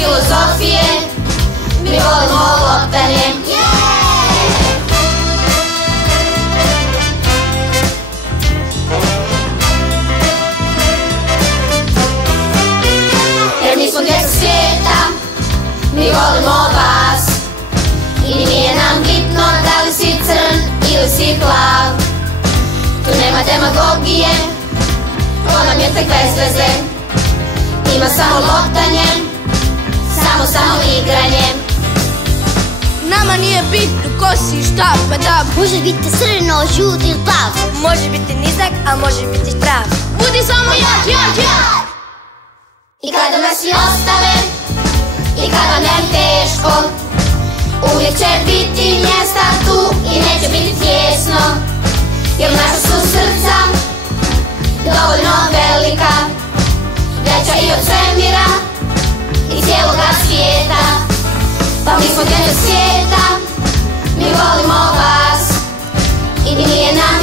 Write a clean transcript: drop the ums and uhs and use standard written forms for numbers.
filozofije, mi volimo loptanje. Jer mi smo djeca svijeta, mi volimo vas. I nije nam bitno da li si crn ili si plav. Tu nema demagogije, to nam je tek bez veze. Ima samo loptanje, samo igranje. Nama nije bitno ko si, šta pa da. Može biti crno, žut ili plav. Može biti nizak, a može biti sprav. Budi samo jak. I kada nas svi ostave, i kada nam je teško, uvijek će biti mjesta tu i neće biti tjesno. Jer naša su srca dovoljno velika, veća i od svemira i cijeloga svijeta. Pa mi smo djeca svijeta, mi volimo vas i nije nam